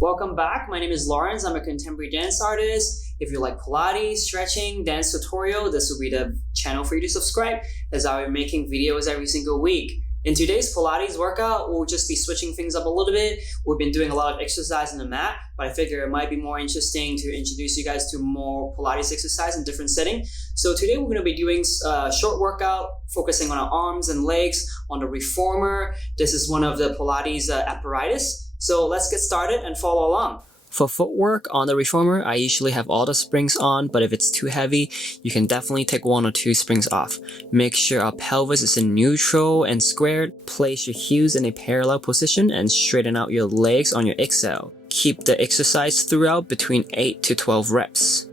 Welcome back. My name is Lawrence. I'm a contemporary dance artist. If you like Pilates, stretching, dance tutorial, this will be the channel for you to subscribe, as I'll be making videos every single week. In today's Pilates workout, we'll just be switching things up a little bit. We've been doing a lot of exercise on the mat, but I figure it might be more interesting to introduce you guys to more Pilates exercise in different setting. So today we're going to be doing a short workout focusing on our arms and legs on the reformer. This is one of the Pilates apparatus. So let's get started and follow along. For footwork on the reformer, I usually have all the springs on, but if it's too heavy, you can definitely take one or two springs off. Make sure our pelvis is in neutral and squared. Place your heels in a parallel position and straighten out your legs on your exhale. Keep the exercise throughout between 8 to 12 reps.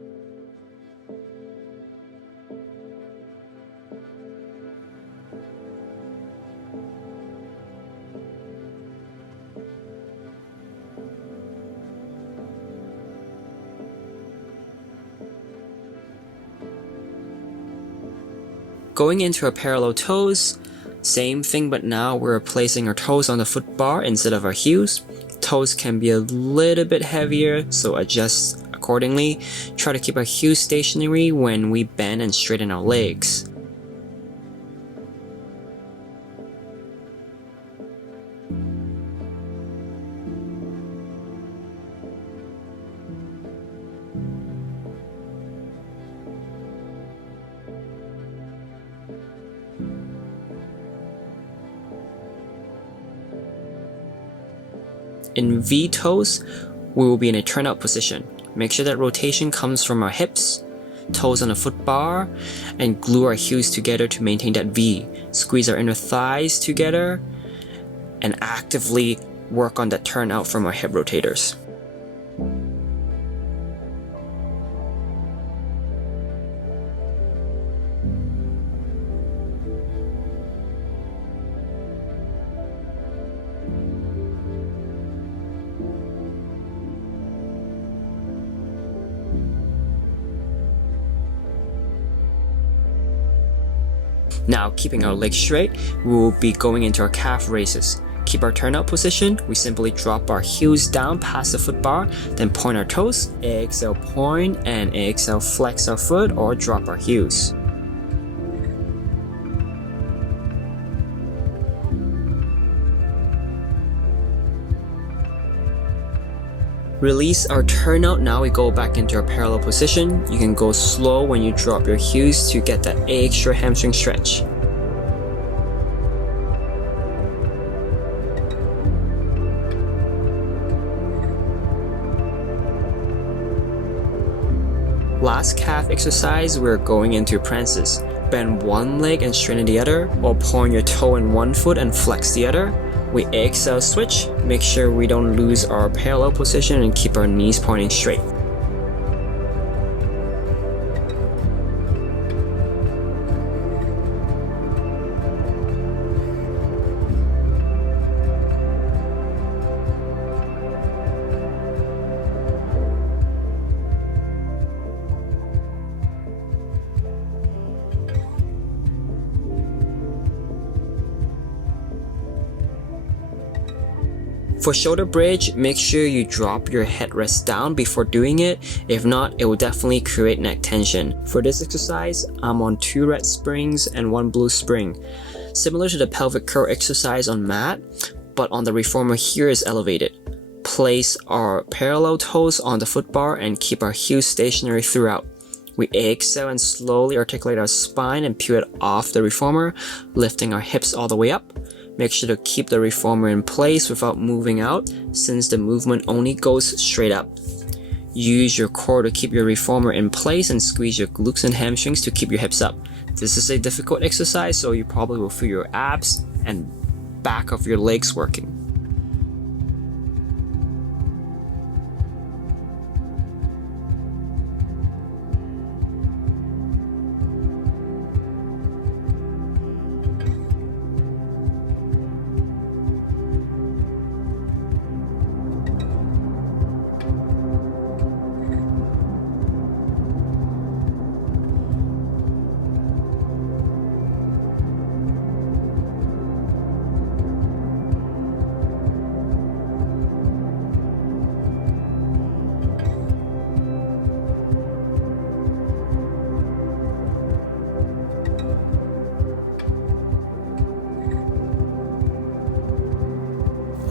Going into our parallel toes, same thing, but now we're placing our toes on the foot bar instead of our heels. Toes can be a little bit heavier, so adjust accordingly. Try to keep our heels stationary when we bend and straighten our legs. In V toes, we will be in a turnout position. Make sure that rotation comes from our hips, toes on the foot bar, and glue our heels together to maintain that V. Squeeze our inner thighs together and actively work on that turnout from our hip rotators. Now, keeping our legs straight, we will be going into our calf raises. Keep our turnout position. We simply drop our heels down past the foot bar, then point our toes, exhale point, and exhale flex our foot or drop our heels. Release our turnout. Now we go back into our parallel position. You can go slow when you drop your heels to get that extra hamstring stretch. Last calf exercise, we're going into prances. Bend one leg and straighten the other, or point your toe in one foot and flex the other. We exhale switch, make sure we don't lose our parallel position and keep our knees pointing straight. For shoulder bridge, make sure you drop your headrest down before doing it. If not, it will definitely create neck tension. For this exercise, I'm on 2 red springs and 1 blue spring. Similar to the pelvic curl exercise on mat, but on the reformer here is elevated. Place our parallel toes on the foot bar and keep our heels stationary throughout. We exhale and slowly articulate our spine and pivot off the reformer, lifting our hips all the way up. Make sure to keep the reformer in place without moving out, since the movement only goes straight up. Use your core to keep your reformer in place and squeeze your glutes and hamstrings to keep your hips up. This is a difficult exercise, so you probably will feel your abs and back of your legs working.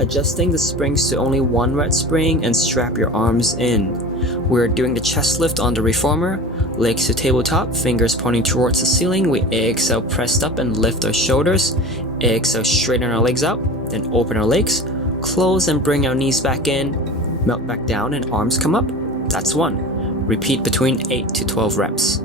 adjusting the springs to only 1 rep spring and strap your arms in. We're doing the chest lift on the reformer, legs to tabletop, fingers pointing towards the ceiling. We exhale, pressed up and lift our shoulders. Exhale, straighten our legs out, then open our legs, close and bring our knees back in, melt back down and arms come up. That's 1. Repeat between 8 to 12 reps.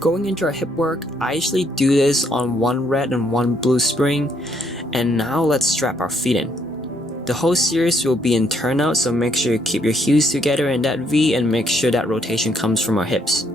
Going into our hip work, I usually do this on 1 red and 1 blue spring, and now let's strap our feet in. The whole series will be in turnout, so make sure you keep your heels together in that V and make sure that rotation comes from our hips.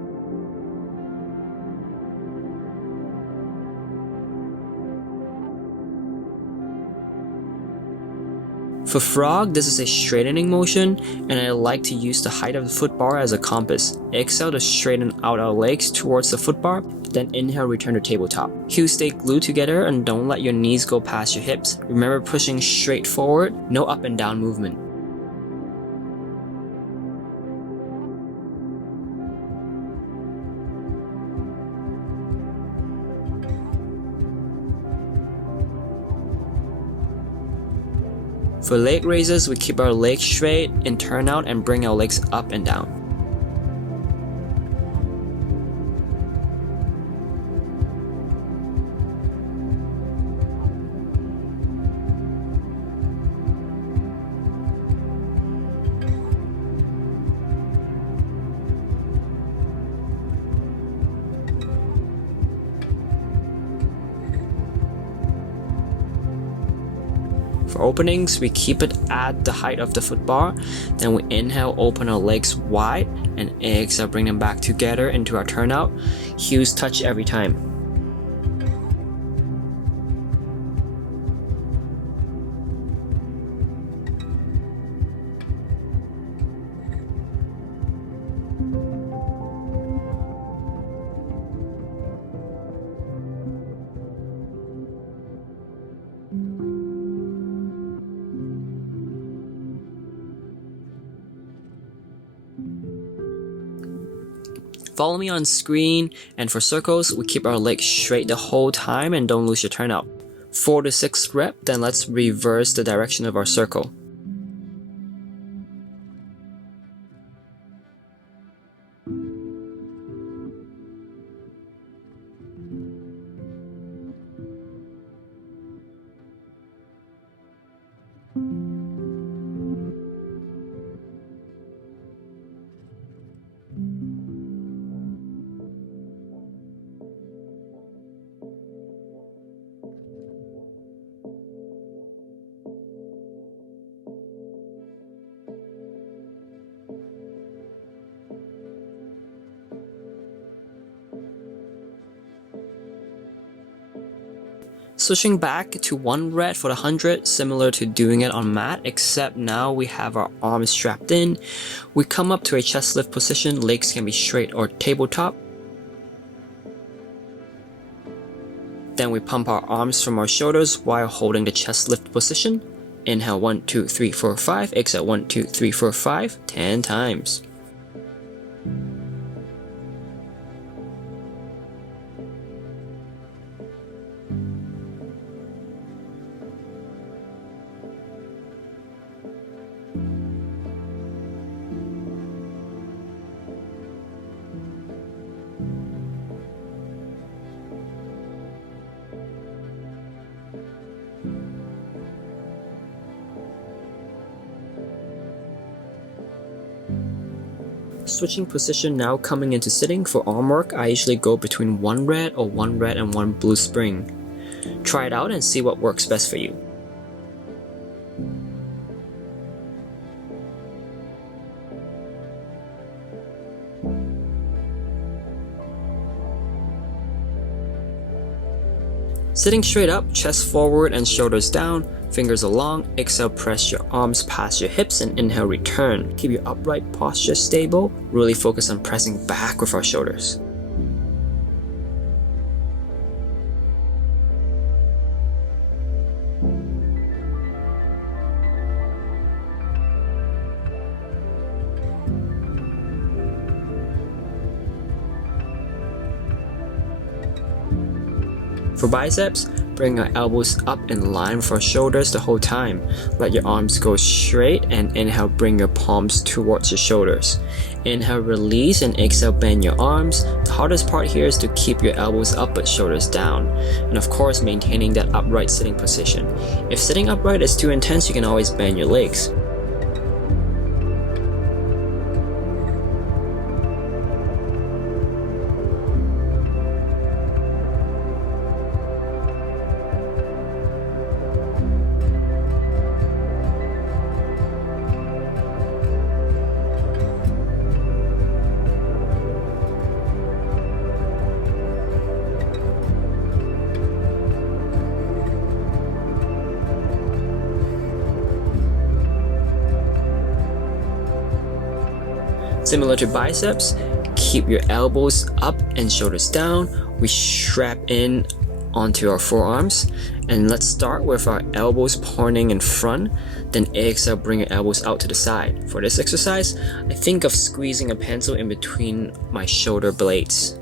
For frog, this is a straightening motion, and I like to use the height of the foot bar as a compass. Exhale to straighten out our legs towards the foot bar, then inhale, return to tabletop. Heels stay glued together and don't let your knees go past your hips. Remember pushing straight forward, no up and down movement. For leg raises, we keep our legs straight and turn out and bring our legs up and down. For openings, we keep it at the height of the foot bar, then we inhale, open our legs wide, and exhale, bring them back together into our turnout. Heels touch every time. Follow me on screen, and for circles, we keep our legs straight the whole time and don't lose your turnout. 4 to 6 rep, then let's reverse the direction of our circle. Switching back to 1 rep for the 100, similar to doing it on mat, except now we have our arms strapped in. We come up to a chest lift position, legs can be straight or tabletop. Then we pump our arms from our shoulders while holding the chest lift position. Inhale 1, 2, 3, 4, 5, exhale 1, 2, 3, 4, 5, 10 times. Switching position now, coming into sitting. For arm work, I usually go between one red and one blue spring. Try it out and see what works best for you. Sitting straight up, chest forward and shoulders down, fingers along. Exhale, press your arms past your hips and inhale, return. Keep your upright posture stable. Really focus on pressing back with our shoulders. For biceps, bring our elbows up in line with our shoulders the whole time. Let your arms go straight and inhale, bring your palms towards your shoulders. Inhale, release, and exhale, bend your arms. The hardest part here is to keep your elbows up but shoulders down. And of course, maintaining that upright sitting position. If sitting upright is too intense, you can always bend your legs. Similar to biceps, keep your elbows up and shoulders down. We strap in onto our forearms, and let's start with our elbows pointing in front. Then exhale, bring your elbows out to the side. For this exercise, I think of squeezing a pencil in between my shoulder blades.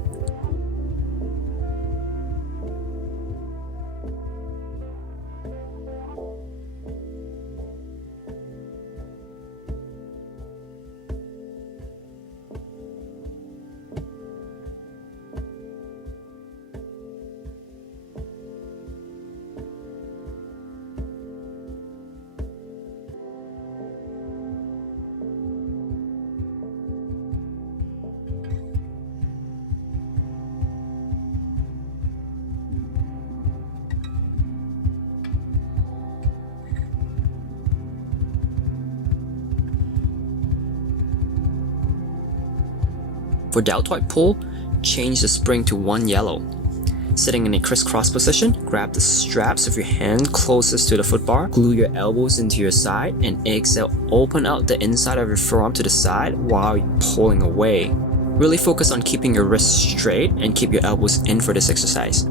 For deltoid pull, change the spring to one yellow. Sitting in a crisscross position, grab the straps of your hand closest to the foot bar, glue your elbows into your side, and exhale, open out the inside of your forearm to the side while pulling away. Really focus on keeping your wrists straight and keep your elbows in for this exercise.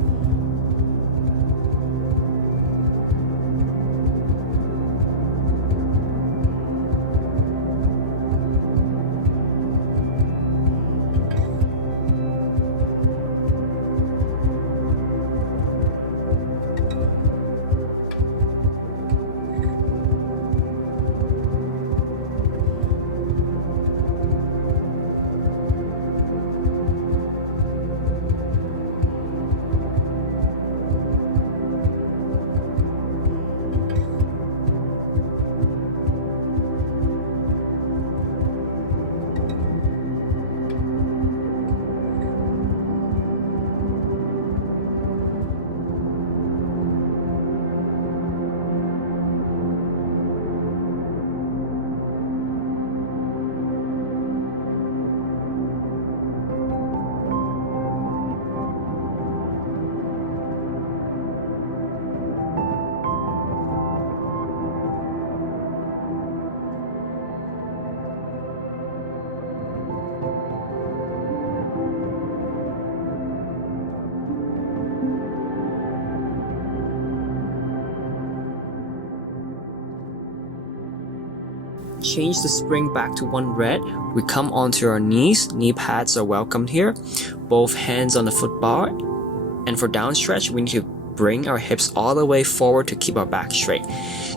Change the spring back to one red. We come onto our knees. Knee pads are welcomed here. Both hands on the foot bar. And for down stretch, we need to bring our hips all the way forward to keep our back straight.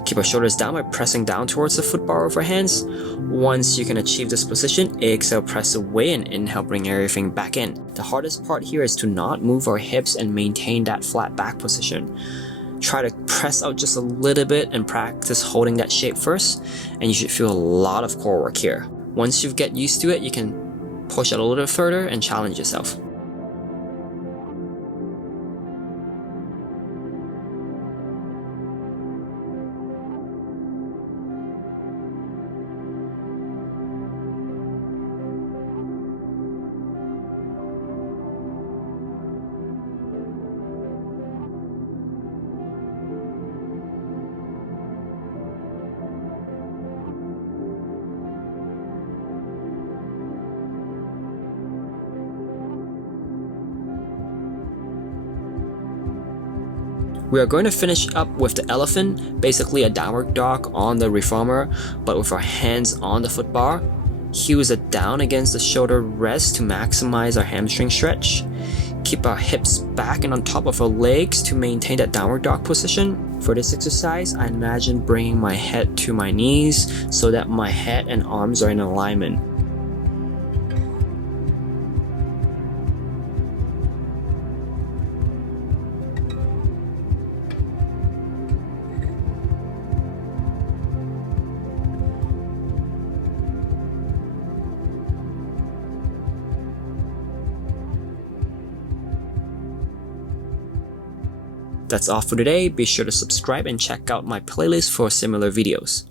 Keep our shoulders down by pressing down towards the foot bar with our hands. Once you can achieve this position, exhale, press away, and inhale, bring everything back in. The hardest part here is to not move our hips and maintain that flat back position. Try to press out just a little bit and practice holding that shape first, and you should feel a lot of core work here. Once you get used to it, you can push it a little bit further and challenge yourself. We are going to finish up with the elephant, basically a downward dog on the reformer, but with our hands on the foot bar. Heels are down against the shoulder rest to maximize our hamstring stretch. Keep our hips back and on top of our legs to maintain that downward dog position. For this exercise, I imagine bringing my head to my knees so that my head and arms are in alignment. That's all for today. Be sure to subscribe and check out my playlist for similar videos.